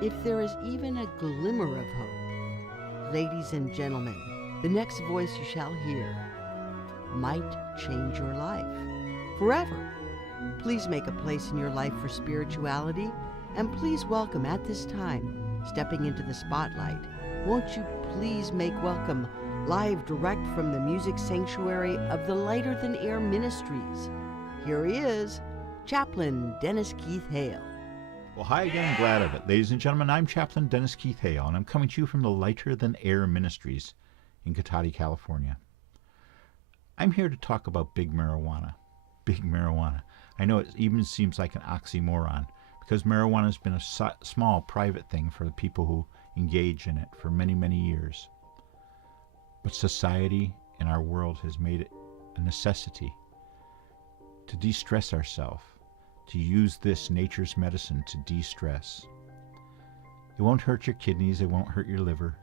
if there is even a glimmer of hope, ladies and gentlemen, the next voice you shall hear might change your life forever. Please make a place in your life for spirituality, and please welcome at this time, stepping into the spotlight, won't you please make welcome, live direct from the music sanctuary of the Lighter Than Air Ministries. Here he is, Chaplain Dennis Keith Hale. Well, hi again, glad of it. Ladies and gentlemen, I'm Chaplain Dennis Keith Hale, and I'm coming to you from the Lighter Than Air Ministries in Cotati, California. I'm here to talk about big marijuana. Big marijuana. I know it even seems like an oxymoron, because marijuana has been a small private thing for the people who engage in it for many, many years. But society and our world has made it a necessity to de-stress ourselves, to use this nature's medicine to de-stress. It won't hurt your kidneys, it won't hurt your liver,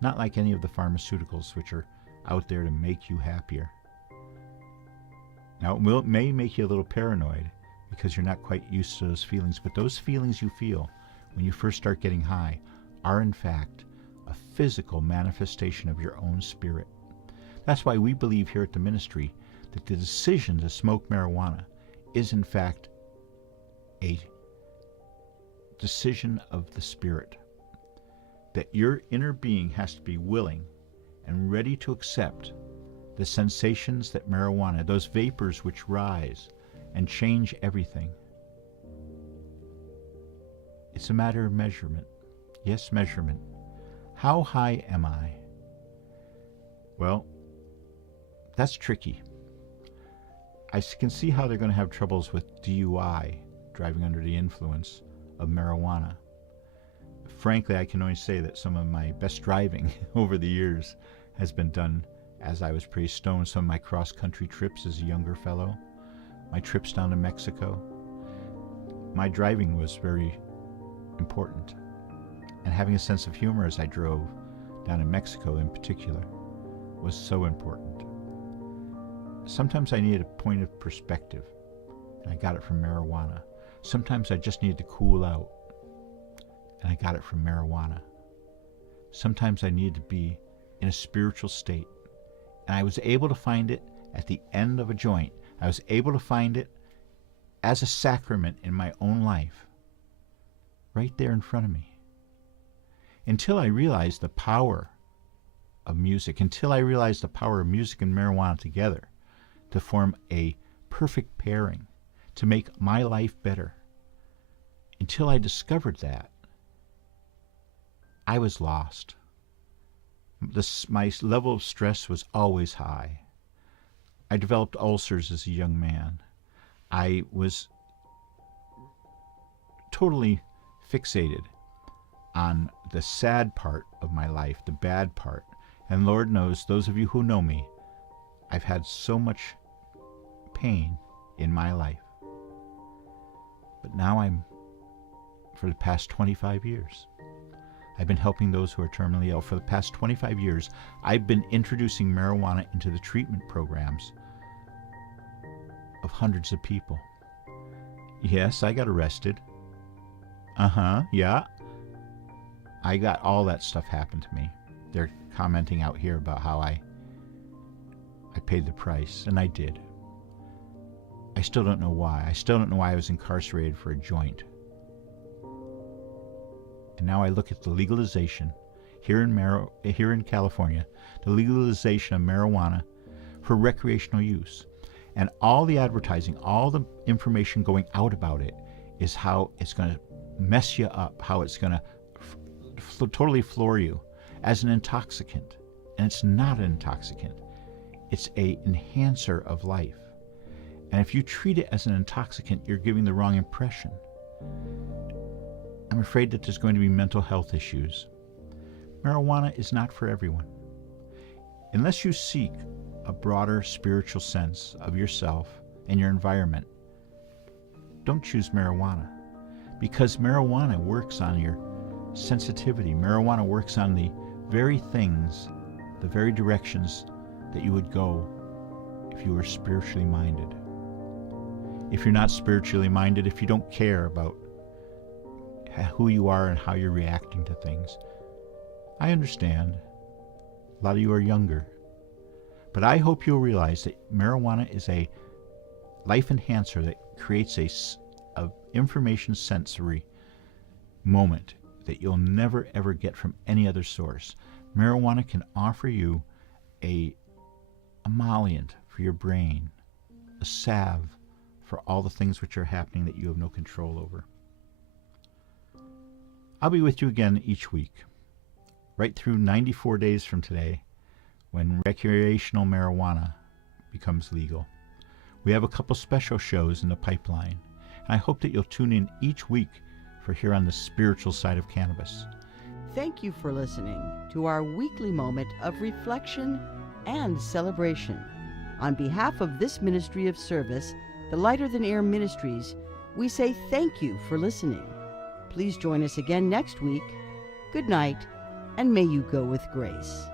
not like any of the pharmaceuticals which are out there to make you happier. Now, it may make you a little paranoid because you're not quite used to those feelings, but those feelings you feel when you first start getting high are in fact a physical manifestation of your own spirit. That's why we believe here at the ministry that the decision to smoke marijuana is in fact a decision of the spirit. That your inner being has to be willing and ready to accept the sensations that marijuana, those vapors which rise and change everything. It's a matter of measurement. Yes, measurement. How high am I? Well, that's tricky. I can see how they're going to have troubles with DUI, driving under the influence of marijuana. Frankly, I can only say that some of my best driving over the years has been done as I was pretty stoned. Some of my cross-country trips as a younger fellow, my trips down to Mexico, my driving was very important. And having a sense of humor as I drove down in Mexico in particular was so important. Sometimes I needed a point of perspective, and I got it from marijuana. Sometimes I just needed to cool out, and I got it from marijuana. Sometimes I needed to be in a spiritual state, and I was able to find it at the end of a joint. I was able to find it as a sacrament in my own life, right there in front of me. Until I realized the power of music, until I realized the power of music and marijuana together to form a perfect pairing, to make my life better. Until I discovered that, I was lost. My level of stress was always high. I developed ulcers as a young man. I was totally fixated on the sad part of my life, the bad part. And Lord knows, those of you who know me, I've had so much pain in my life. But now for the past 25 years, I've been helping those who are terminally ill. For the past 25 years, I've been introducing marijuana into the treatment programs of hundreds of people. Yes, I got arrested. Yeah. I got all that stuff happen to me. They're commenting out here about how I paid the price, and I did. I still don't know why. I still don't know why I was incarcerated for a joint. And now I look at the legalization here in California, the legalization of marijuana for recreational use. And all the advertising, all the information going out about it is how it's going to mess you up, how it's going to totally floor you as an intoxicant. And it's not an intoxicant. It's an enhancer of life. And if you treat it as an intoxicant, you're giving the wrong impression. I'm afraid that there's going to be mental health issues. Marijuana is not for everyone. Unless you seek a broader spiritual sense of yourself and your environment, don't choose marijuana. Because marijuana works on your sensitivity. Marijuana works on the very things, the very directions that you would go if you were spiritually minded. If you're not spiritually minded, if you don't care about who you are and how you're reacting to things. I understand. A lot of you are younger. But I hope you'll realize that marijuana is a life enhancer that creates a information sensory moment that you'll never ever get from any other source. Marijuana can offer you a emollient for your brain, a salve for all the things which are happening that you have no control over. I'll be with you again each week, right through 94 days from today, when recreational marijuana becomes legal. We have a couple special shows in the pipeline, and I hope that you'll tune in each week for here on the Spiritual Side of Cannabis. Thank you for listening to our weekly moment of reflection and celebration. On behalf of this ministry of service, the Lighter Than Air Ministries, we say thank you for listening. Please join us again next week. Good night, and may you go with grace.